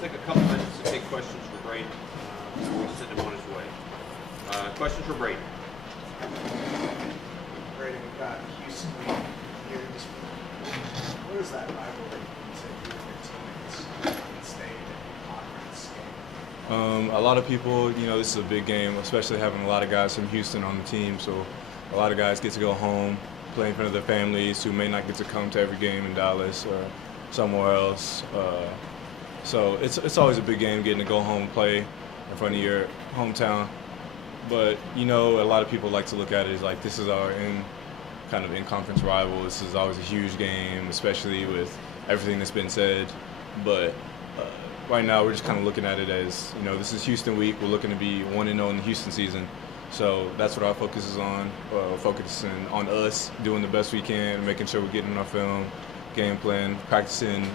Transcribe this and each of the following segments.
take a couple minutes to take questions for Braeden before we send him on his way. Questions for Braeden? Braeden, we've got Houston here this week. What is that rivalry to you and your teammates in state and conference game? A lot of people, this is a big game, especially having a lot of guys from Houston on the team. So a lot of guys get to go home, play in front of their families who may not get to come to every game in Dallas or somewhere else. So it's always a big game getting to go home and play in front of your hometown. But, a lot of people like to look at it as like this is our in-conference rival. This is always a huge game, especially with everything that's been said. But right now we're just kind of looking at it as, this is Houston week. We're looking to be 1-0 in the Houston season. So that's what our focus is on, focusing on us, doing the best we can, making sure we're getting our film, game plan, practicing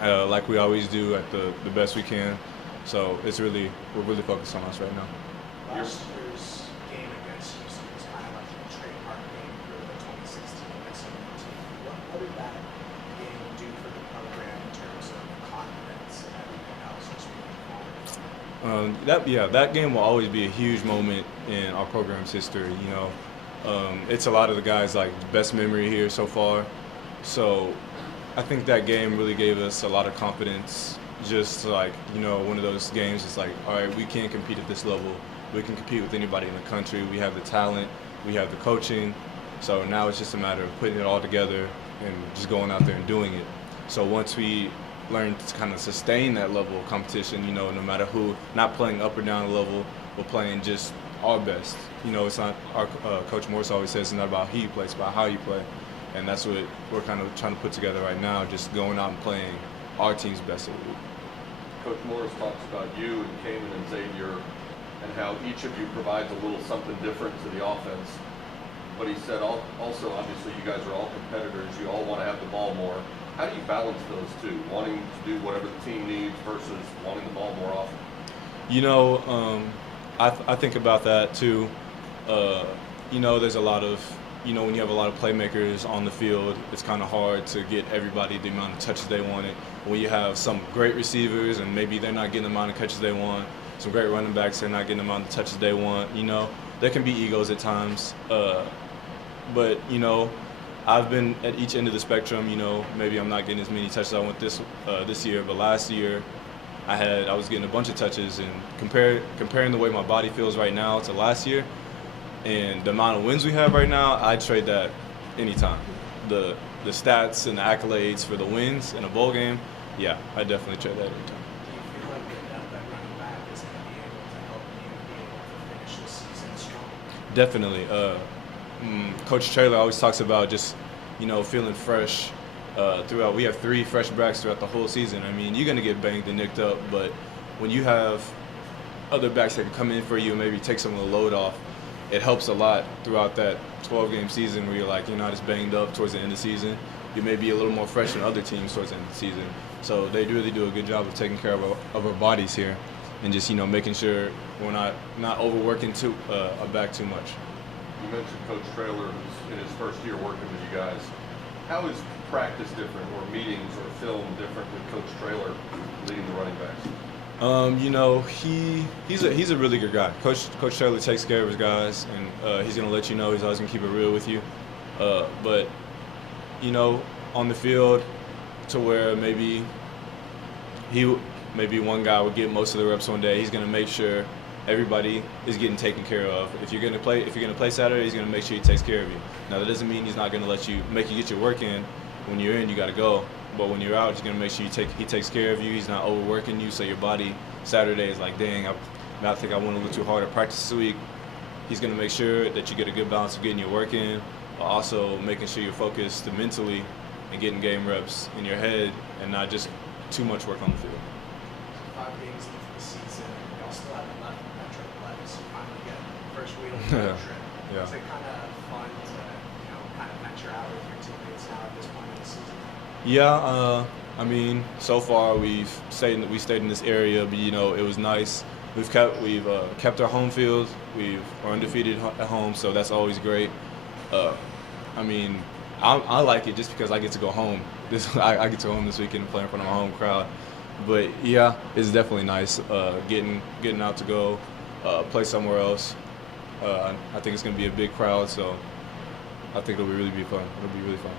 like we always do at the best we can. So we're really focused on us right now. Last year's game against Houston was kind of like a trademark game for the 2016 SMU team. What did that game do for the program in terms of confidence and everything else just moving forward? That game will always be a huge moment in our program's history. It's a lot of the guys' best memory here so far. So I think that game really gave us a lot of confidence. Just one of those games. It's like, all right, we can compete at this level. We can compete with anybody in the country. We have the talent. We have the coaching. So now it's just a matter of putting it all together and just going out there and doing it. So once we learn to kind of sustain that level of competition, no matter who, not playing up or down the level, but playing just our best. It's not, our Coach Morris always says it's not about who you play, it's about how you play. And that's what we're kind of trying to put together right now, just going out and playing our team's best of the week. Coach Morris talks about you and Kamen and Xavier and how each of you provides a little something different to the offense. But he said also, obviously, you guys are all competitors. You all want to have the ball more. How do you balance those two, wanting to do whatever the team needs versus wanting the ball more often? I think about that too. There's a lot of, when you have a lot of playmakers on the field, it's kind of hard to get everybody the amount of touches they wanted. When you have some great receivers and maybe they're not getting the amount of catches they want, some great running backs, they're not getting the amount of touches they want, there can be egos at times. But, I've been at each end of the spectrum. Maybe I'm not getting as many touches I want this year, but last year I was getting a bunch of touches, and comparing the way my body feels right now to last year and the amount of wins we have right now, I'd trade that anytime. The stats and the accolades for the wins in a bowl game, yeah, I'd definitely trade that anytime. Do you feel like that running back is going to be able to help you be able to finish this season strong? Definitely. Coach Traylor always talks about just, feeling fresh throughout. We have 3 fresh backs throughout the whole season. I mean, you're going to get banged and nicked up, but when you have other backs that can come in for you and maybe take some of the load off, it helps a lot throughout that 12-game season where you're not as banged up towards the end of the season. You may be a little more fresh than other teams towards the end of the season. So they really do a good job of taking care of our bodies here and just, making sure we're not overworking a back too much. You mentioned Coach Traylor, who's in his first year working with you guys. How is practice different, or meetings or film different with Coach Traylor leading the running backs? He's a really good guy. Coach Traylor takes care of his guys, and he's gonna let you know. He's always gonna keep it real with you. But on the field, to where maybe one guy would get most of the reps one day, he's gonna make sure everybody is getting taken care of. If you're gonna play Saturday, he's gonna make sure he takes care of you. Now that doesn't mean he's not gonna make you get your work in. When you're in, you gotta go. But when you're out, he's gonna make sure he takes care of you. He's not overworking you, so your body Saturday is like, dang, I think I went a little too hard at practice this week. He's gonna make sure that you get a good balance of getting your work in, but also making sure you're focused mentally and getting game reps in your head and not just too much work on the field. 5 games into the season, and y'all still haven't left Metro Athletics. You finally get the first wheel of the trip. Yeah. Is it kind of fun to, kind of venture out with your teammates now at this point in the season? Yeah, so far we've stayed in this area, but it was nice. We've kept our home field. We're undefeated at home, so that's always great. I like it just because I get to go home. I get to go home this weekend and play in front of my home crowd. But yeah, it's definitely nice getting out to go play somewhere else. I think it's going to be a big crowd, so I think it'll really be fun. It'll be really fun.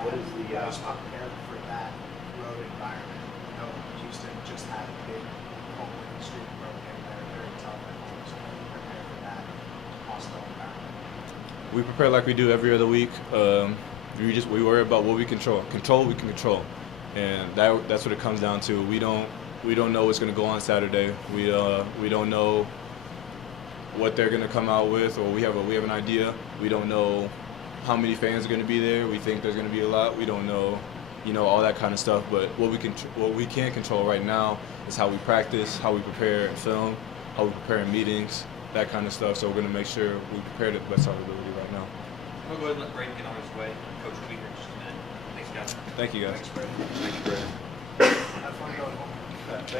What is the guys not prepared for that road environment? You know, Houston just had a big home winning streak broken. They're very tough at home, so how do you prepare for that hostile environment? We prepare like we do every other week. We worry about what we control. Control we can control, and that's what it comes down to. We don't know what's going to go on Saturday. We don't know what they're going to come out with, or we have an idea. We don't know how many fans are going to be there. We think there's going to be a lot. We don't know, all that kind of stuff. But what we can control right now is how we practice, how we prepare in film, how we prepare in meetings, that kind of stuff. So we're going to make sure we prepare to the best of our ability right now. We'll go ahead and let Braeden get on his way. Coach will be here in just a minute. Thanks, guys. Thank you, guys. Thanks, Braeden. Thank you, Braeden. Have fun going home.